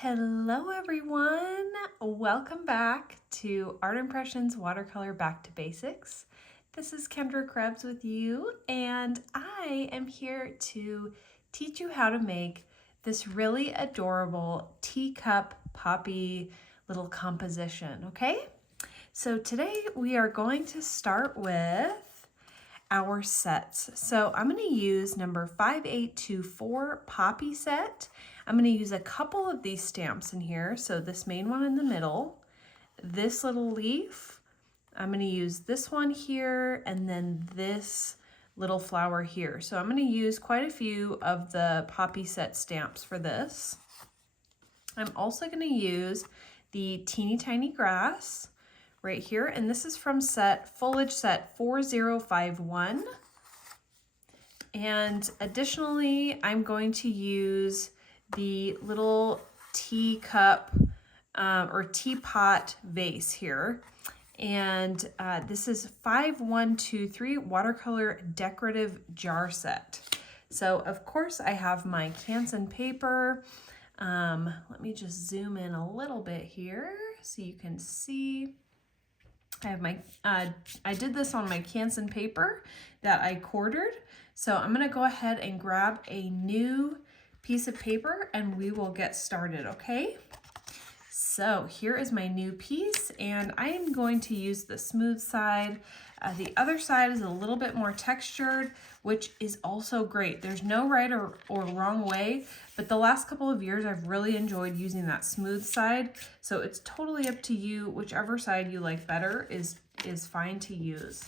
Hello everyone! Welcome back to Art Impressions Watercolor Back to Basics. This is Kendra Krebs with you, and I am here to teach you how to make this really adorable teacup poppy little composition, okay? So today we are going to start with our sets. So I'm going to use number 5824 poppy set. I'm going to use a couple of these stamps in here. So this main one in the middle, this little leaf, I'm going to use this one here, and then this little flower here. So I'm going to use quite a few of the poppy set stamps for this. I'm also going to use the teeny tiny grass right here, and this is from foliage set 4051. And additionally, I'm going to use the little teacup or teapot vase here. And this is 5123 watercolor decorative jar set. So of course I have my Canson paper. Let me just zoom in a little bit here so you can see. I have my, I did this on my Canson paper that I quartered. So I'm gonna go ahead and grab a new piece of paper and we will get started, okay? So here is my new piece, and I am going to use the smooth side. The other side is a little bit more textured, which is also great. There's no right or wrong way, but the last couple of years I've really enjoyed using that smooth side. So it's totally up to you. Whichever side you like better is fine to use.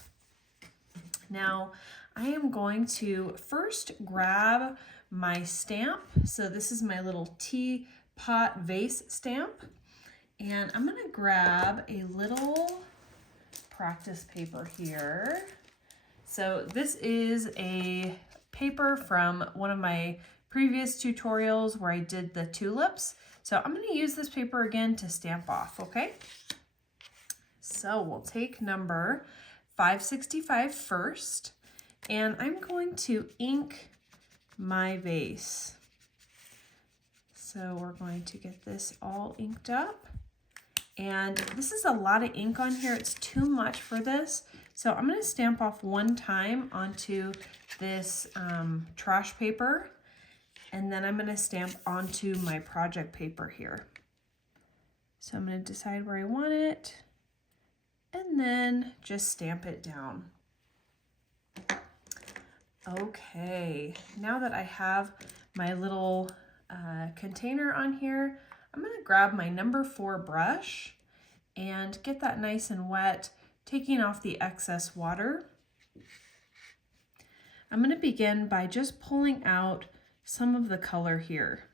Now, I am going to first grab my stamp. So this is my little teapot vase stamp. And I'm gonna grab a little practice paper here. So this is a paper from one of my previous tutorials where I did the tulips. So I'm gonna use this paper again to stamp off, okay? So we'll take number 565 first, and I'm going to ink my vase. So we're going to get this all inked up. And this is a lot of ink on here. It's too much for this. So I'm going to stamp off one time onto this trash paper. And then I'm going to stamp onto my project paper here. So I'm going to decide where I want it. And then just stamp it down. Okay, now that I have my little container on here, I'm going to grab my number 4 brush and get that nice and wet, taking off the excess water. I'm going to begin by just pulling out some of the color here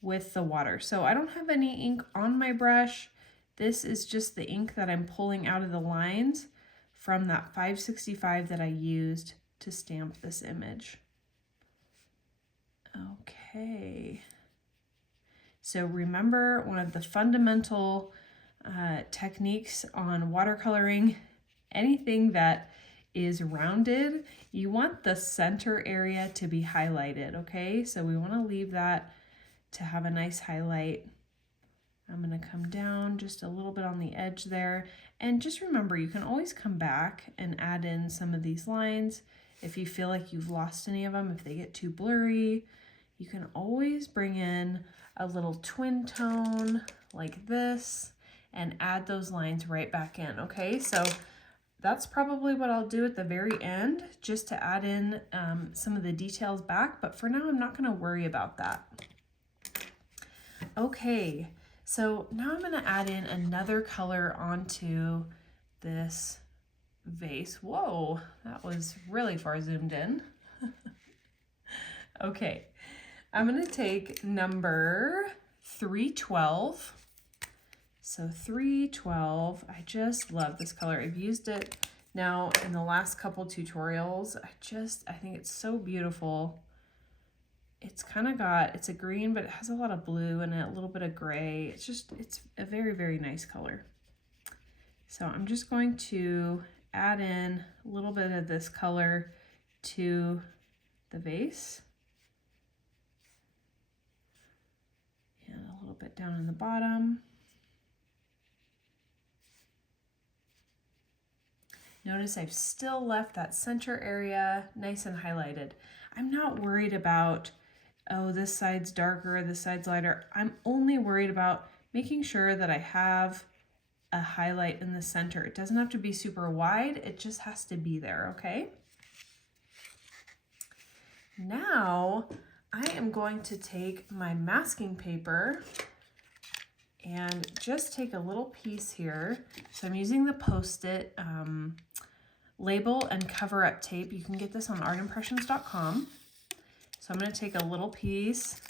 with the water. So I don't have any ink on my brush. This is just the ink that I'm pulling out of the lines from that 565 that I used to stamp this image. Okay. So remember, one of the fundamental techniques on watercoloring, anything that is rounded, you want the center area to be highlighted, okay? So we want to leave that to have a nice highlight. I'm going to come down just a little bit on the edge there. And just remember, you can always come back and add in some of these lines if you feel like you've lost any of them, if they get too blurry. You can always bring in a little twin tone like this and add those lines right back in, okay? So that's probably what I'll do at the very end, just to add in some of the details back, but for now I'm not gonna worry about that. Okay, so now I'm gonna add in another color onto this vase. Whoa, that was really far zoomed in. Okay. I'm going to take number 312. So 312, I just love this color. I've used it now in the last couple tutorials. I think it's so beautiful. It's kind of it's a green, but it has a lot of blue and a little bit of gray. It's a very, very nice color. So I'm just going to add in a little bit of this color to the vase. bit down in the bottom. Notice I've still left that center area nice and highlighted. I'm not worried about, oh, this side's darker, this side's lighter. I'm only worried about making sure that I have a highlight in the center. It doesn't have to be super wide, it just has to be there, okay? Now, I am going to take my masking paper and just take a little piece here. So I'm using the Post-it label and cover-up tape. You can get this on artimpressions.com. So I'm going to take a little piece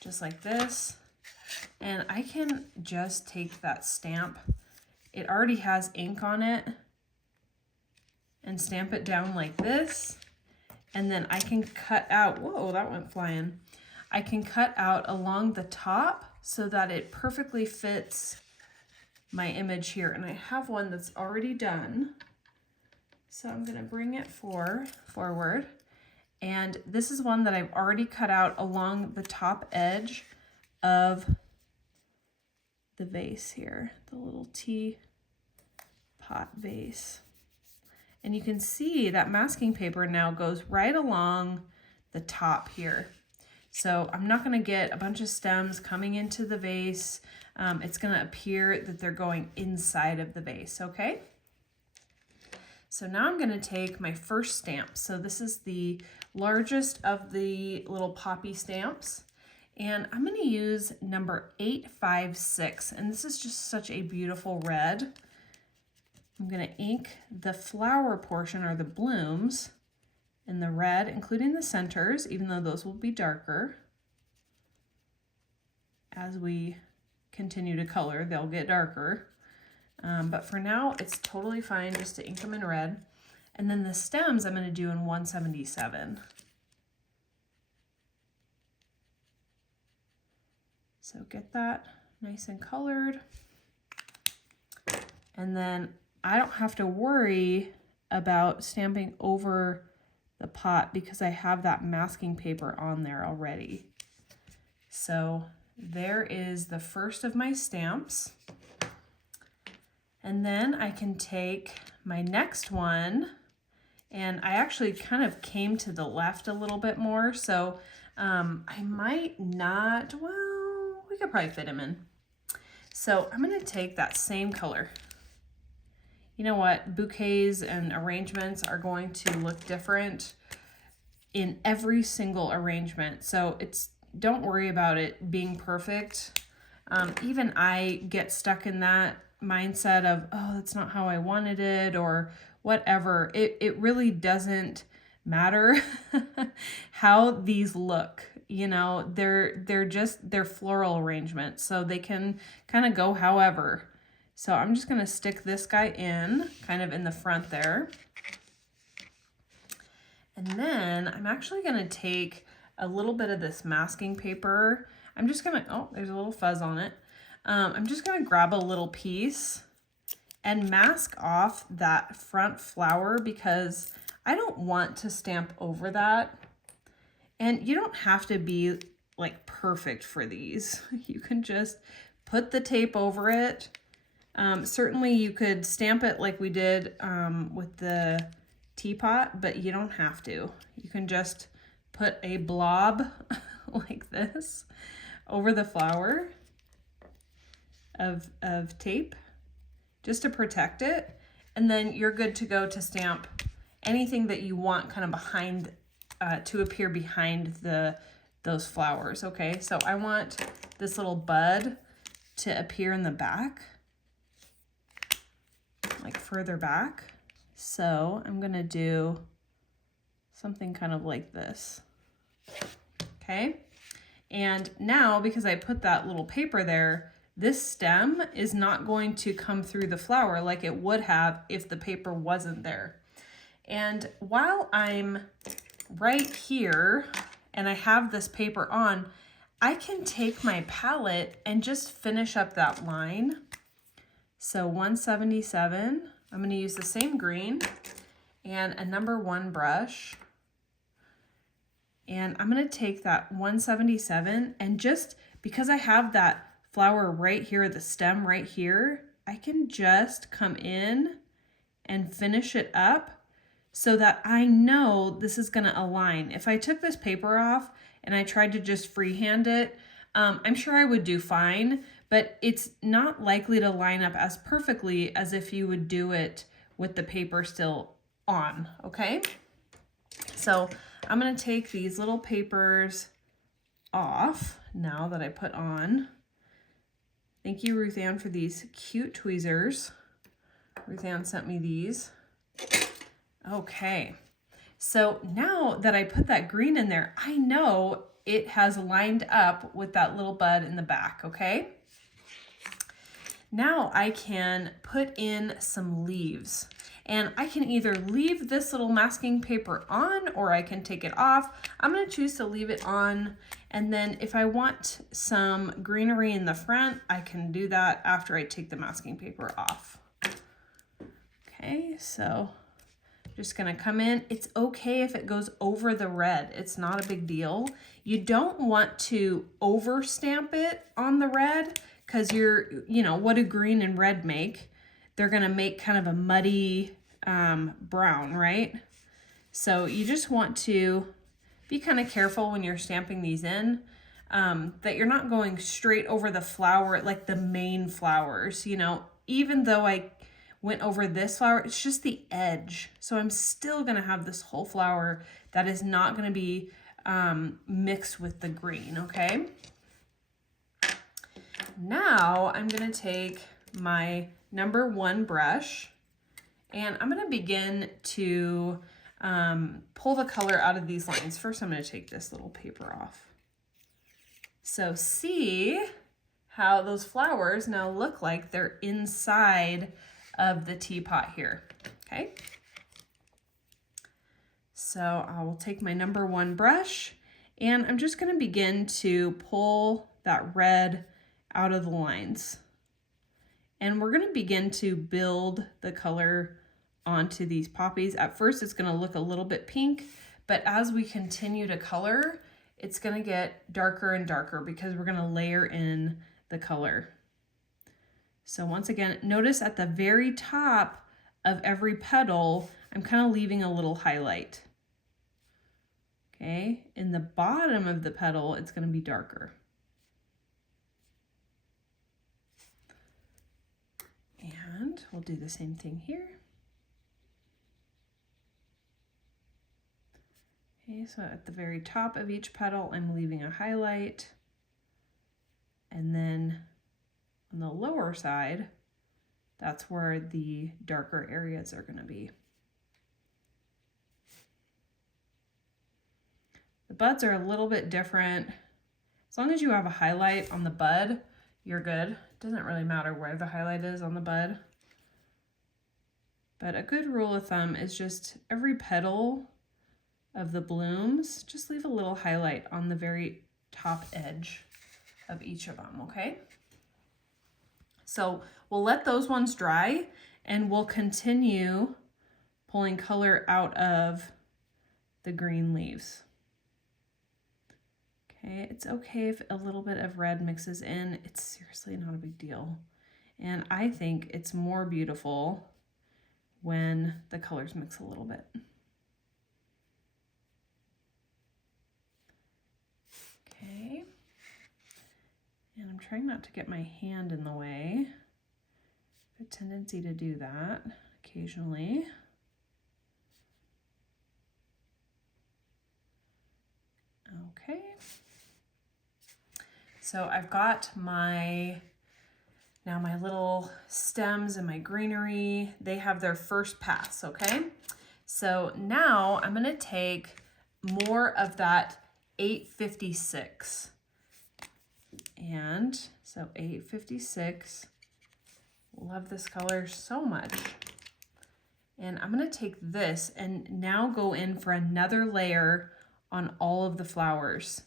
just like this, and I can just take that stamp. It already has ink on it, and stamp it down like this, and then I can cut out, whoa, that went flying. I can cut out along the top so that it perfectly fits my image here. And I have one that's already done. So I'm gonna bring it forward. And this is one that I've already cut out along the top edge of the vase here, the little teapot vase. And you can see that masking paper now goes right along the top here. So I'm not gonna get a bunch of stems coming into the vase. It's gonna appear that they're going inside of the vase, okay? So now I'm gonna take my first stamp. So this is the largest of the little poppy stamps. And I'm gonna use number 856. And this is just such a beautiful red. I'm gonna ink the flower portion or the blooms in the red, including the centers, even though those will be darker. As we continue to color, they'll get darker. But for now, it's totally fine just to ink them in red. And then the stems I'm going to do in 177. So get that nice and colored. And then I don't have to worry about stamping over the pot because I have that masking paper on there already. So there is the first of my stamps. And then I can take my next one, and I actually kind of came to the left a little bit more, so I might not, well, we could probably fit him in. So I'm gonna take that same color. You know what, bouquets and arrangements are going to look different in every single arrangement, so don't worry about it being perfect. Even I get stuck in that mindset of, oh, that's not how I wanted it, or whatever. It really doesn't matter how these look. You know, they're floral arrangements, so they can kind of go however. So I'm just gonna stick this guy in, kind of in the front there. And then I'm actually gonna take a little bit of this masking paper. I'm just gonna, oh, there's a little fuzz on it. I'm just gonna grab a little piece and mask off that front flower because I don't want to stamp over that. And you don't have to be like perfect for these. You can just put the tape over it. Certainly you could stamp it like we did with the teapot, but you don't have to. You can just put a blob like this over the flower of tape just to protect it, and then you're good to go to stamp anything that you want kind of behind to appear behind those flowers. Okay, so I want this little bud to appear in the back, like further back. So I'm gonna do something kind of like this. Okay, and now because I put that little paper there, this stem is not going to come through the flower like it would have if the paper wasn't there. And while I'm right here and I have this paper on, I can take my palette and just finish up that line. So 177, I'm going to use the same green and a number 1 brush. And I'm going to take that 177 and just because I have that flower right here, the stem right here, I can just come in and finish it up so that I know this is gonna align. If I took this paper off and I tried to just freehand it, I'm sure I would do fine, but it's not likely to line up as perfectly as if you would do it with the paper still on, okay? So I'm gonna take these little papers off now that I put on. Thank you, Ruth Ann, for these cute tweezers. Ruth Ann sent me these. Okay, so now that I put that green in there, I know it has lined up with that little bud in the back, okay? Now I can put in some leaves, and I can either leave this little masking paper on or I can take it off. I'm gonna choose to leave it on, and then if I want some greenery in the front, I can do that after I take the masking paper off. Okay, so just gonna come in. It's okay if it goes over the red. It's not a big deal. You don't want to over stamp it on the red because what do green and red make? They're gonna make kind of a muddy brown, right? So you just want to be kind of careful when you're stamping these in, that you're not going straight over the flower, like the main flowers, even though I went over this flower, it's just the edge. So I'm still gonna have this whole flower that is not gonna be mixed with the green, okay? Now I'm gonna take my number 1 brush and I'm gonna begin to pull the color out of these lines. First, I'm gonna take this little paper off. So see how those flowers now look like they're inside of the teapot here, okay? So I will take my number 1 brush and I'm just gonna begin to pull that red out of the lines. And we're gonna begin to build the color onto these poppies. At first it's gonna look a little bit pink, but as we continue to color, it's gonna get darker and darker because we're gonna layer in the color. So once again, notice at the very top of every petal, I'm kind of leaving a little highlight. Okay, in the bottom of the petal, it's going to be darker. And we'll do the same thing here. Okay, so at the very top of each petal, I'm leaving a highlight. And then on the lower side, that's where the darker areas are going to be. The buds are a little bit different. As long as you have a highlight on the bud, you're good. It doesn't really matter where the highlight is on the bud. But a good rule of thumb is just every petal of the blooms, just leave a little highlight on the very top edge of each of them, okay? So we'll let those ones dry and we'll continue pulling color out of the green leaves. Okay, it's okay if a little bit of red mixes in. It's seriously not a big deal. And I think it's more beautiful when the colors mix a little bit. Okay. And I'm trying not to get my hand in the way. I have a tendency to do that occasionally. Okay. So I've got my little stems and my greenery. They have their first pass, okay? So now I'm gonna take more of that 856. And so 856, love this color so much. And I'm gonna take this and now go in for another layer on all of the flowers.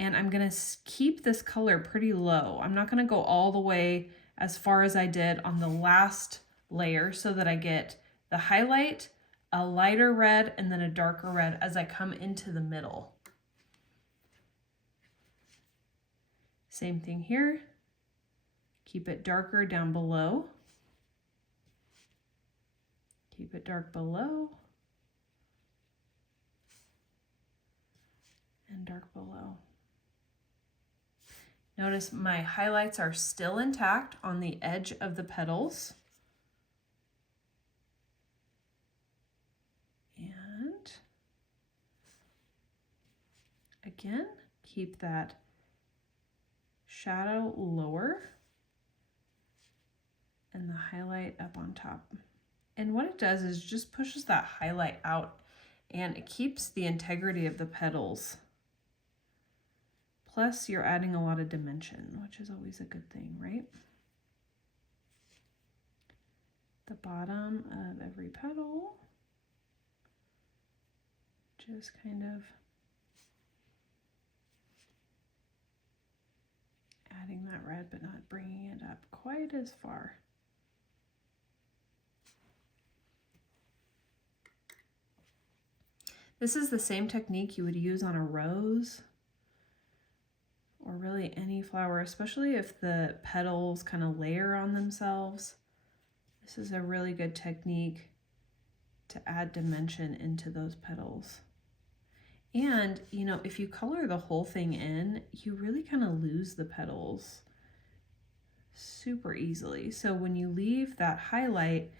And I'm gonna keep this color pretty low. I'm not gonna go all the way as far as I did on the last layer so that I get the highlight, a lighter red, and then a darker red as I come into the middle. Same thing here. Keep it darker down below. Keep it dark below. And dark below. Notice my highlights are still intact on the edge of the petals. And again, keep that shadow lower and the highlight up on top. And what it does is just pushes that highlight out and it keeps the integrity of the petals. Plus you're adding a lot of dimension, which is always a good thing, right? The bottom of every petal, just kind of adding that red, but not bringing it up quite as far. This is the same technique you would use on a rose or really any flower, especially if the petals kind of layer on themselves. This is a really good technique to add dimension into those petals. And, you know, if you color the whole thing in, you really kind of lose the petals super easily. So when you leave that highlight,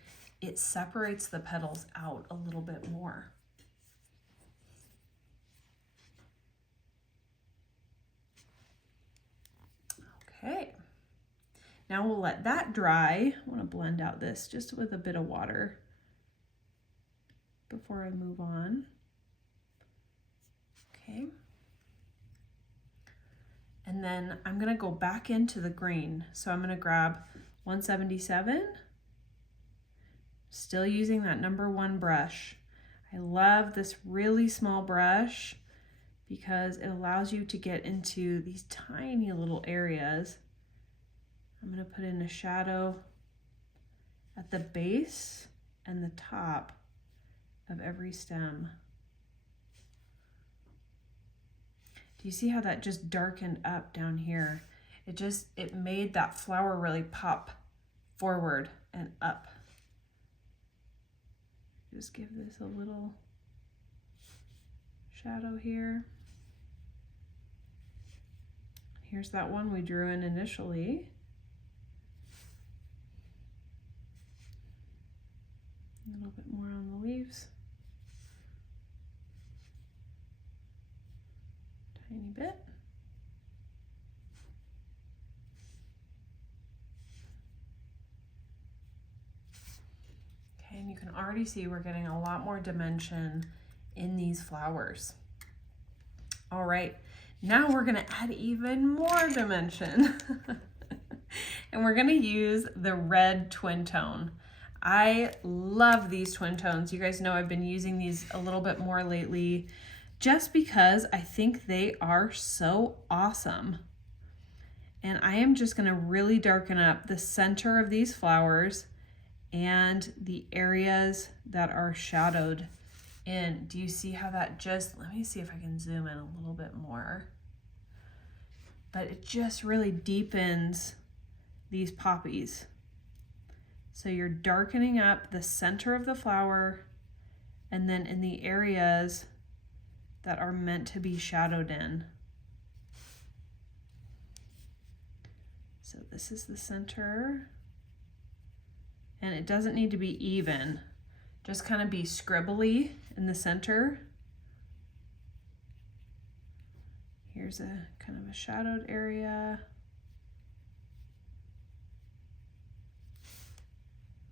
it separates the petals out a little bit more. Okay, now we'll let that dry. I want to blend out this just with a bit of water before I move on. Okay. And then I'm going to go back into the green. So I'm going to grab 177, still using that #1 brush. I love this really small brush because it allows you to get into these tiny little areas. I'm going to put in a shadow at the base and the top of every stem. Do you see how that just darkened up down here? It made that flower really pop forward and up. Just give this a little shadow here. Here's that one we drew in initially. A little bit more on the leaves. Tiny bit. Okay, and you can already see we're getting a lot more dimension in these flowers. All right, now we're gonna add even more dimension. And we're gonna use the red twin tone. I love these twin tones. You guys know I've been using these a little bit more lately just because I think they are so awesome. And I am just gonna really darken up the center of these flowers and the areas that are shadowed in. Do you see how that let me see if I can zoom in a little bit more. But it just really deepens these poppies. So you're darkening up the center of the flower and then in the areas that are meant to be shadowed in. So this is the center. And it doesn't need to be even. Just kind of be scribbly in the center. Here's a kind of a shadowed area.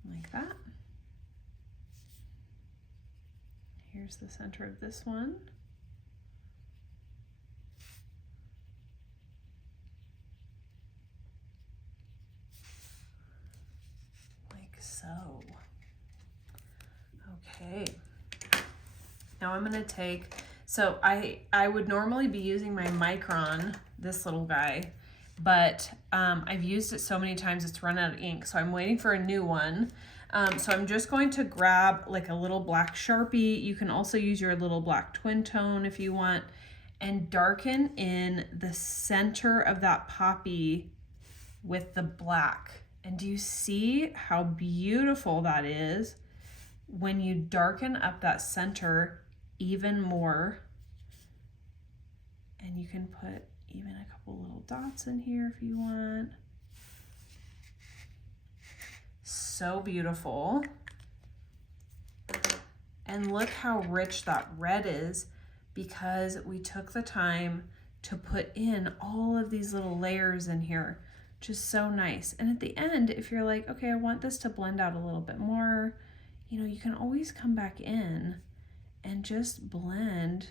Like that. Here's the center of this one. Like so. Okay. Now I'm going to take, so I would normally be using my Micron, this little guy, but I've used it so many times it's run out of ink, so I'm waiting for a new one. So I'm just going to grab like a little black Sharpie. You can also use your little black twin tone if you want, and darken in the center of that poppy with the black. And do you see how beautiful that is when you darken up that center even more? And you can put even a couple little dots in here if you want. So beautiful. And look how rich that red is because we took the time to put in all of these little layers in here, which is so nice. And at the end, if you're like, okay, I want this to blend out a little bit more, you know, you can always come back in and just blend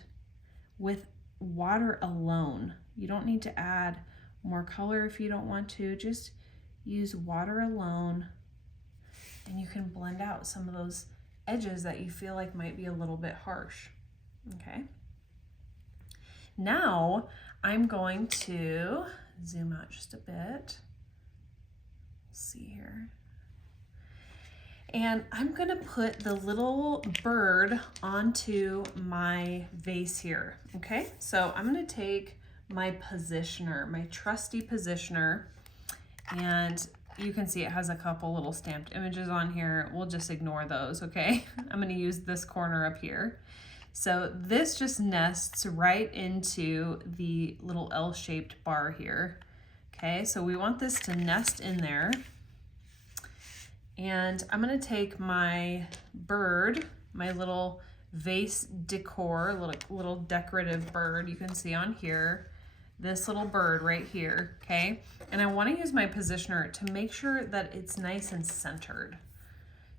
with water alone. You don't need to add more color if you don't want to. Just use water alone and you can blend out some of those edges that you feel like might be a little bit harsh. Okay. Now I'm going to zoom out just a bit. Let's see here. And I'm going to put the little bird onto my vase here. Okay, so I'm going to take my positioner, my trusty positioner, and you can see it has a couple little stamped images on here. We'll just ignore those, okay? I'm going to use this corner up here. So this just nests right into the little L-shaped bar here. Okay, so we want this to nest in there. And I'm going to take my bird, my little vase decor, little decorative bird you can see on here, this little bird right here, okay? And I want to use my positioner to make sure that it's nice and centered.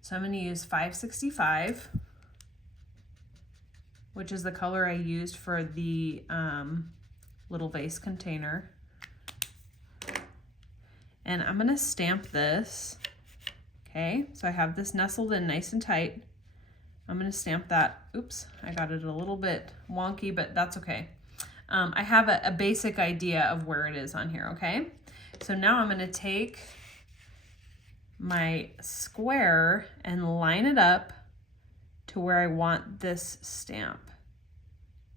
So I'm going to use 565, which is the color I used for the little vase container. And I'm going to stamp this. Okay, so I have this nestled in nice and tight. I'm going to stamp that. Oops, I got it a little bit wonky, but that's okay. I have a basic idea of where it is on here, okay? So now I'm going to take my square and line it up to where I want this stamp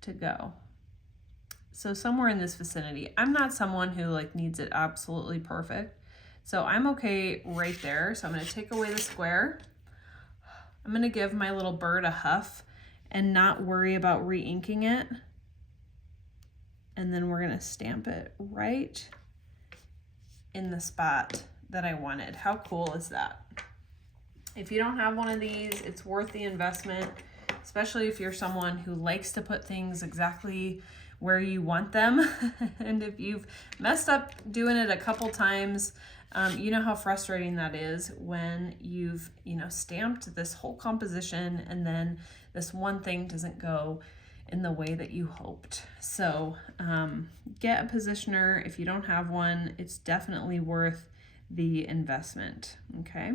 to go. So somewhere in this vicinity. I'm not someone who like needs it absolutely perfect. So I'm okay right there. So I'm going to take away the square. I'm going to give my little bird a huff and not worry about re-inking it. And then we're going to stamp it right in the spot that I wanted. How cool is that? If you don't have one of these, it's worth the investment, especially if you're someone who likes to put things exactly where you want them. And if you've messed up doing it a couple times, you know how frustrating that is when you've, stamped this whole composition and then this one thing doesn't go in the way that you hoped. So get a positioner. If you don't have one, it's definitely worth the investment. Okay,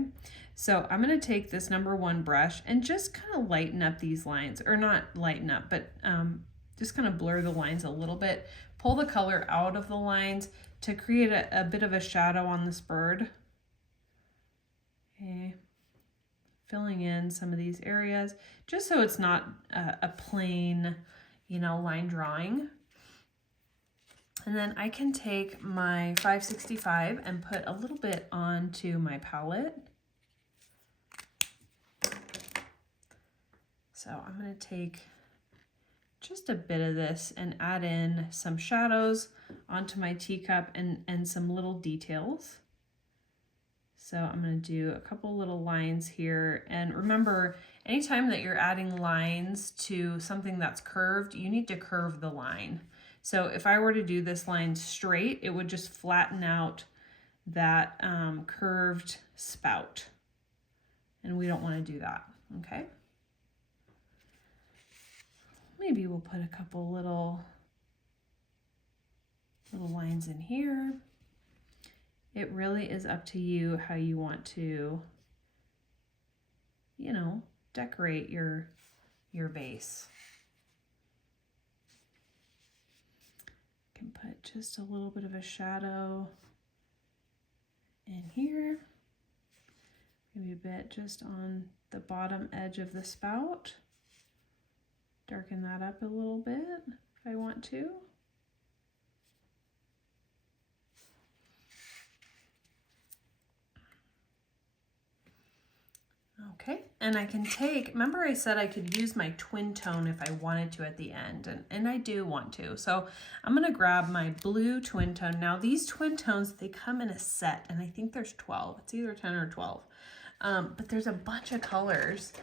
so I'm going to take this #1 brush and just kind of lighten up these lines, or not lighten up, but just kind of blur the lines a little bit, pull the color out of the lines to create a bit of a shadow on this bird. Okay, filling in some of these areas just so it's not a plain, line drawing. And then I can take my 565 and put a little bit onto my palette. So I'm going to take just a bit of this and add in some shadows onto my teacup and some little details. So I'm going to do a couple little lines here. And remember, anytime that you're adding lines to something that's curved, you need to curve the line. So if I were to do this line straight, it would just flatten out that curved spout. And we don't want to do that, okay? Maybe we'll put a couple little lines in here. It really is up to you how you want to, decorate your vase. Can put just a little bit of a shadow in here, maybe a bit just on the bottom edge of the spout. Darken that up a little bit if I want to. Okay, and I can take, remember I said I could use my twin tone if I wanted to at the end, and I do want to. So I'm gonna grab my blue twin tone. Now these twin tones, they come in a set, and I think there's 12. It's either 10 or 12. But there's a bunch of colors,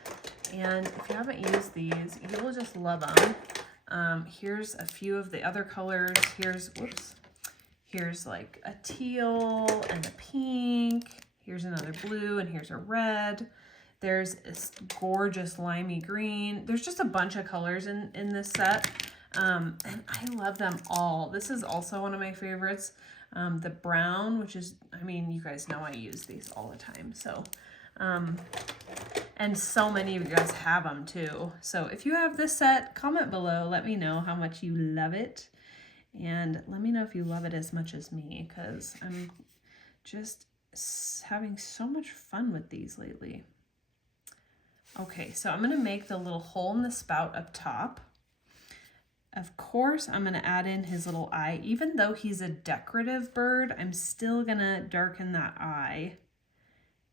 and if you haven't used these, you will just love them. Here's a few of the other colors. Here's like a teal and a pink. Here's another blue, and here's a red. There's this gorgeous limey green. There's just a bunch of colors in this set, and I love them all. This is also one of my favorites. The brown, which is, I mean, you guys know I use these all the time. So, and so many of you guys have them too. So if you have this set, comment below. Let me know how much you love it. And let me know if you love it as much as me, because I'm just having so much fun with these lately. Okay, so I'm gonna make the little hole in the spout up top. Of course, I'm gonna add in his little eye. Even though he's a decorative bird, I'm still gonna darken that eye.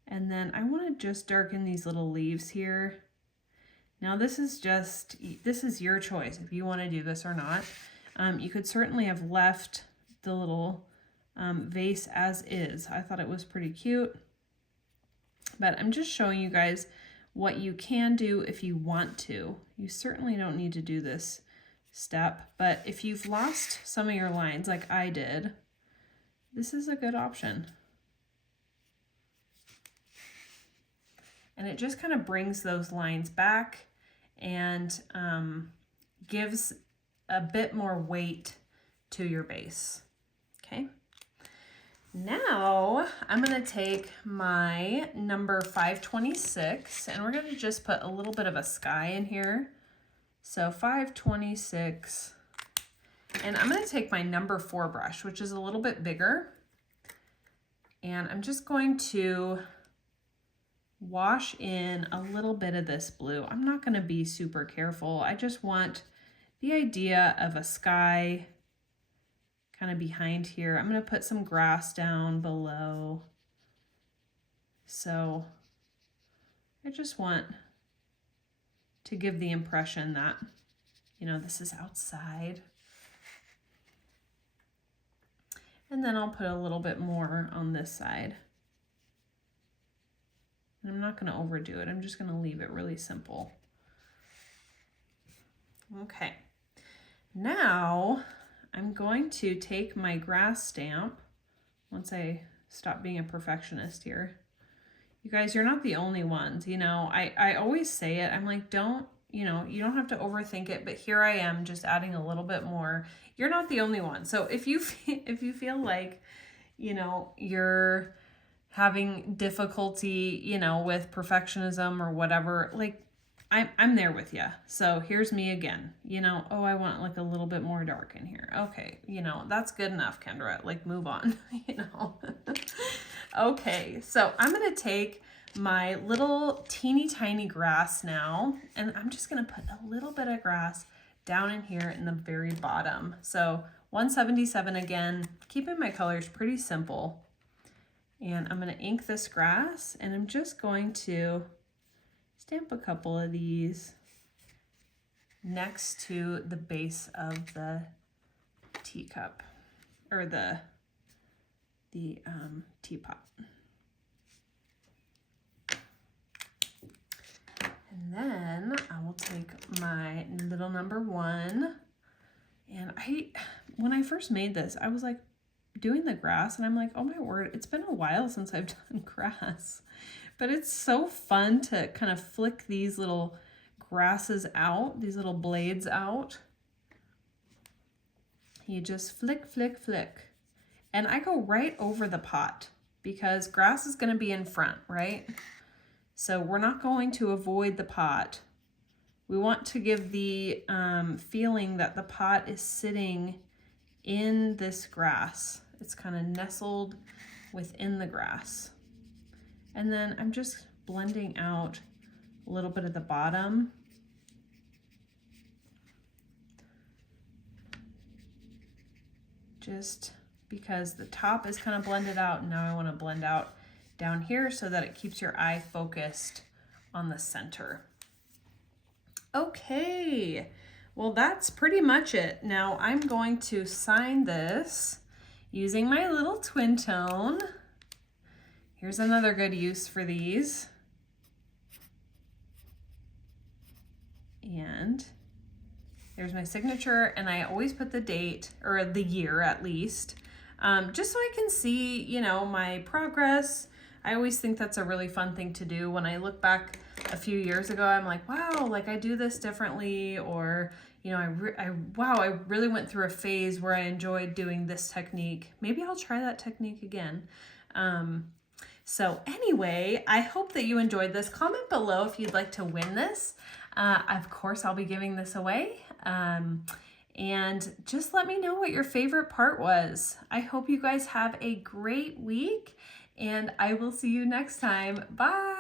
And then I wanna just darken these little leaves here. Now this is your choice if you wanna do this or not. You could certainly have left the little vase as is. I thought it was pretty cute, but I'm just showing you guys what you can do if you want to. You certainly don't need to do this step, but if you've lost some of your lines like I did, this is a good option. And it just kind of brings those lines back and gives a bit more weight to your base. Okay. Now I'm going to take my number 526 and we're going to just put a little bit of a sky in here. So 526, and I'm going to take my number 4 brush, which is a little bit bigger, and I'm just going to wash in a little bit of this blue. I'm not going to be super careful. I just want the idea of a sky kind of behind here. I'm going to put some grass down below. So I just want to give the impression that, you know, this is outside. And then I'll put a little bit more on this side. And I'm not going to overdo it. I'm just going to leave it really simple. Okay. Now I'm going to take my grass stamp once I stop being a perfectionist here. You guys, you're not the only ones. You know, I always say it. I'm like, you don't have to overthink it, but here I am just adding a little bit more. You're not the only one. So if you feel like, you know, you're having difficulty, you know, with perfectionism or whatever, like I'm there with you. So here's me again, you know, oh, I want like a little bit more dark in here. Okay. You know, that's good enough, Kendra, like move on, you know. Okay. So I'm going to take my little teeny tiny grass now, and I'm just going to put a little bit of grass down in here in the very bottom. So 177 again, keeping my colors pretty simple. And I'm going to ink this grass, and I'm just going to stamp a couple of these next to the base of the teacup, or the teapot. And then I will take my little number 1, and when I first made this, I was like doing the grass, and I'm like, oh my word, it's been a while since I've done grass. But it's so fun to kind of flick these little grasses out, these little blades out. You just flick, flick, flick. And I go right over the pot because grass is going to be in front, right? So we're not going to avoid the pot. We want to give the feeling that the pot is sitting in this grass. It's kind of nestled within the grass. And then I'm just blending out a little bit of the bottom. Just because the top is kind of blended out, and now I want to blend out down here so that it keeps your eye focused on the center. Okay, well that's pretty much it. Now I'm going to sign this using my little twin tone. Here's another good use for these. And there's my signature, and I always put the date, or the year at least, just so I can see, you know, my progress. I always think that's a really fun thing to do. When I look back a few years ago, I'm like, wow, like I do this differently, or, you know, wow, I really went through a phase where I enjoyed doing this technique. Maybe I'll try that technique again. So anyway, I hope that you enjoyed this. Comment below if you'd like to win this. Of course, I'll be giving this away. And just let me know what your favorite part was. I hope you guys have a great week, and I will see you next time. Bye.